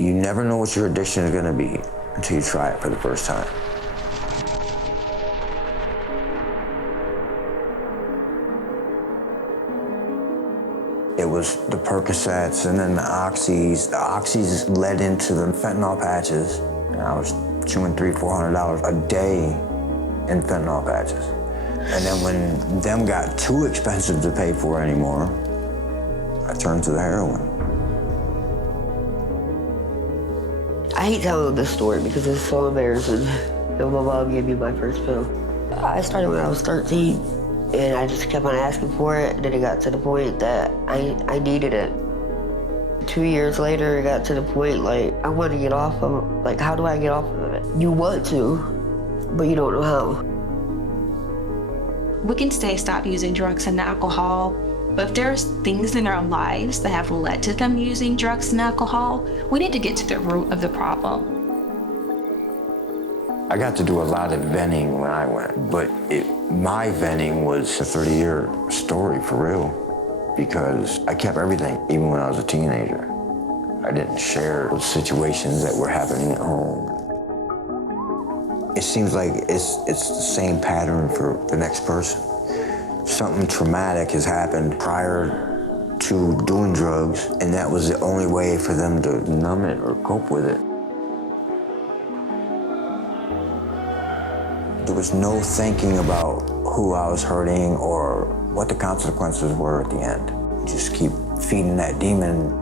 You never know what your addiction is gonna be until you try it for the first time. It was the Percocets and then the Oxys. The Oxys led into the fentanyl patches. And I was chewing $300-400 a day in fentanyl patches. And then when them got too expensive to pay for anymore, I turned to the heroin. I hate telling this story because it's so embarrassing. My mom gave me my first pill. I started when I was 13, and I just kept on asking for it, and then it got to the point that I needed it. 2 years later, it got to the point, like, I want to get off of it. Like, how do I get off of it? You want to, but you don't know how. We can say stop using drugs and alcohol, but if there's things in our lives that have led to them using drugs and alcohol, we need to get to the root of the problem. I got to do a lot of venting when I went, but my venting was a 30-year story for real, because I kept everything, even when I was a teenager. I didn't share the situations that were happening at home. It seems like it's the same pattern for the next person. Something traumatic has happened prior to doing drugs, and that was the only way for them to numb it or cope with it. There was no thinking about who I was hurting or what the consequences were at the end. You just keep feeding that demon.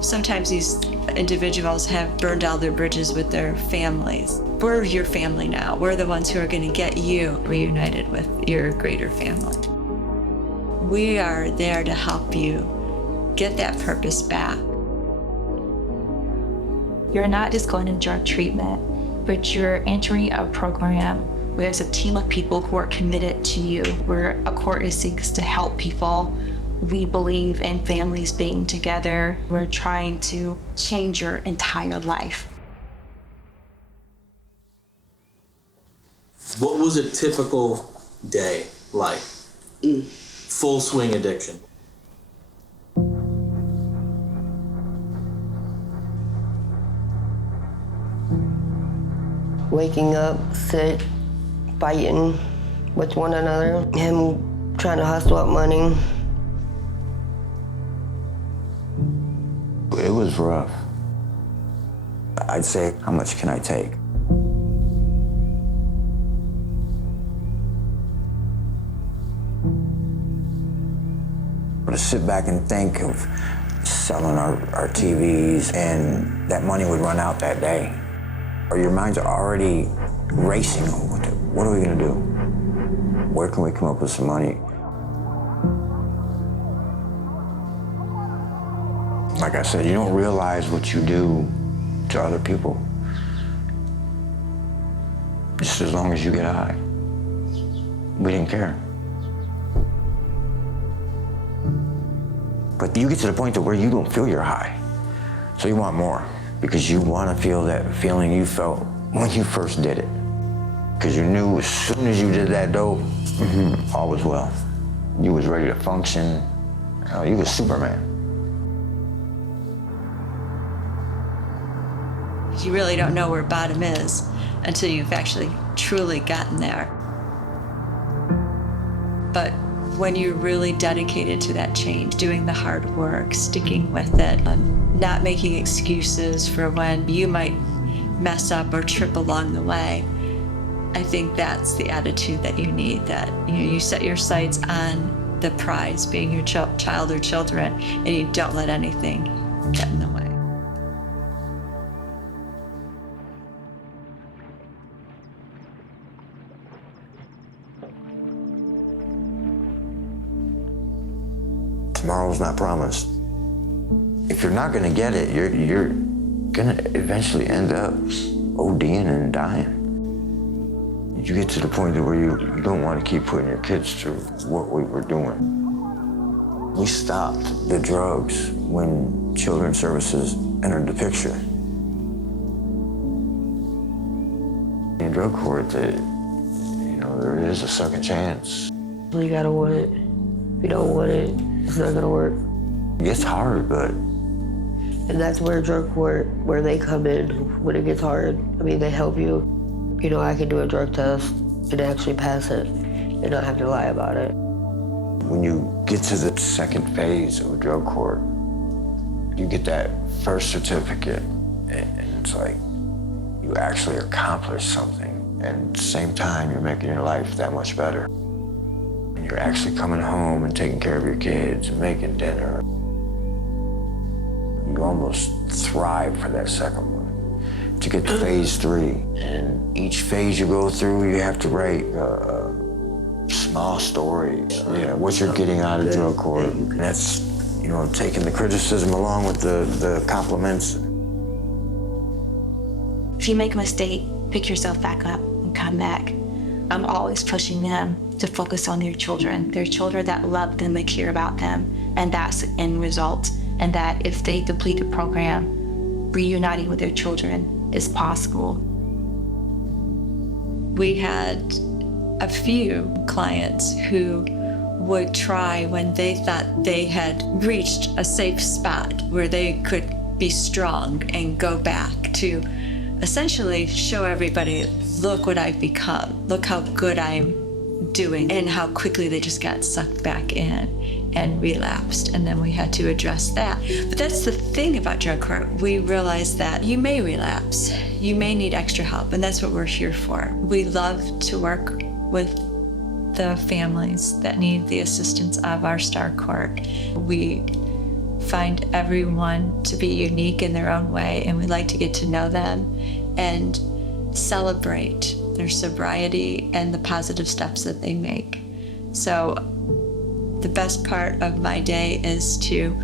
Sometimes these individuals have burned all their bridges with their families. We're your family now. We're the ones who are going to get you reunited with your greater family. We are there to help you get that purpose back. You're not just going to drug treatment, but you're entering a program where there's a team of people who are committed to you, where a court seeks to help people. We believe in families being together. We're trying to change your entire life. What was a typical day like? Full swing addiction. Waking up, sick, fighting with one another, him trying to hustle up money. It was rough. I'd say, how much can I take? But to sit back and think of selling our TVs, and that money would run out that day. Or your minds are already racing. What are we gonna do? Where can we come up with some money? Like I said, you don't realize what you do to other people. Just as long as you get high. We didn't care. But you get to the point to where you don't feel your high. So you want more, because you want to feel that feeling you felt when you first did it. Because you knew as soon as you did that dope, all was well. You was ready to function. You was Superman. You really don't know where bottom is until you've actually truly gotten there. But when you're really dedicated to that change, doing the hard work, sticking with it, and not making excuses for when you might mess up or trip along the way, I think that's the attitude that you need, that you set your sights on the prize, being your child or children, and you don't let anything get in the way. Tomorrow's not promised. If you're not gonna get it, you're gonna eventually end up ODing and dying. You get to the point where you don't want to keep putting your kids through what we were doing. We stopped the drugs when Children's Services entered the picture. In drug court, there is a second chance. You gotta want it. If you don't want it, It's not gonna work. It's hard, but And that's where drug court, where they come in when it gets hard. I mean, they help you. You know, I can do a drug test and actually pass it and not have to lie about it. when you get to the second phase of drug court, you get that first certificate, and it's like you actually accomplished something. And at the same time, you're making your life that much better. And you're actually coming home and taking care of your kids and making dinner. You almost thrive for that second one. To get to phase 3, and each phase you go through, you have to write a small story. What you're getting out of drug court. And that's, taking the criticism along with the compliments. If you make a mistake, pick yourself back up and come back. I'm always pushing them to focus on their children that love them, that care about them, and that's the end result. And that if they complete the program, reuniting with their children is possible. We had a few clients who would try when they thought they had reached a safe spot where they could be strong and go back to essentially show everybody, look what I've become, look how good I'm doing, and how quickly they just got sucked back in and relapsed, and then we had to address that. But that's the thing about drug court. We realized that you may relapse, you may need extra help, and that's what we're here for. We love to work with the families that need the assistance of our Star Court. We find everyone to be unique in their own way, and we like to get to know them and celebrate their sobriety and the positive steps that they make. So the best part of my day is to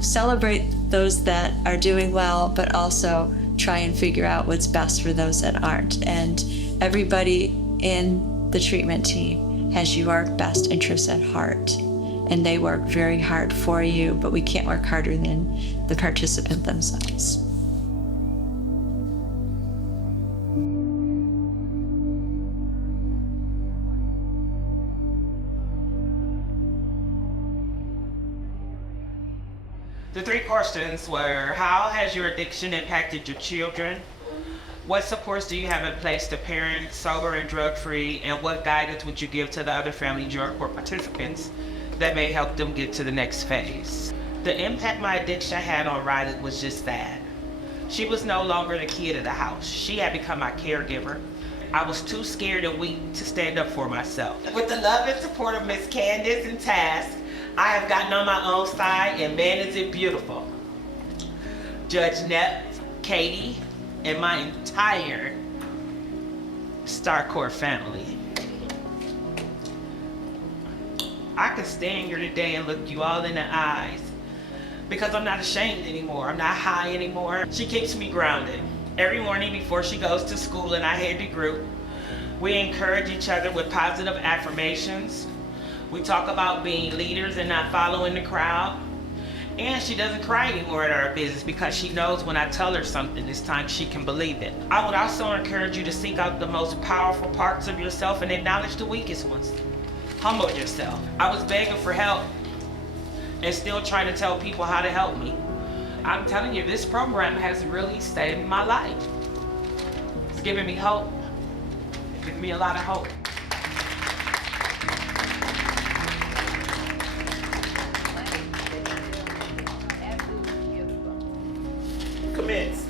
celebrate those that are doing well, but also try and figure out what's best for those that aren't. And everybody in the treatment team has your best interests at heart, and they work very hard for you, but we can't work harder than the participant themselves. The 3 questions were, how has your addiction impacted your children? What supports do you have in place to parent sober and drug-free? And what guidance would you give to the other family drug court participants that may help them get to the next phase? The impact my addiction had on Riley was just that. She was no longer the kid of the house. She had become my caregiver. I was too scared and weak to stand up for myself. With the love and support of Miss Candace and Task, I have gotten on my own side, and man, is it beautiful. Judge Nepp, Katie, and my entire Star Court family. I could stand here today and look you all in the eyes because I'm not ashamed anymore. I'm not high anymore. She keeps me grounded. Every morning before she goes to school and I head to group, we encourage each other with positive affirmations. We talk about being leaders and not following the crowd. And she doesn't cry anymore at our business because she knows when I tell her something this time, she can believe it. I would also encourage you to seek out the most powerful parts of yourself and acknowledge the weakest ones. Humble yourself. I was begging for help and still trying to tell people how to help me. I'm telling you, this program has really saved my life. It's giving me hope. It's giving me a lot of hope. Commence.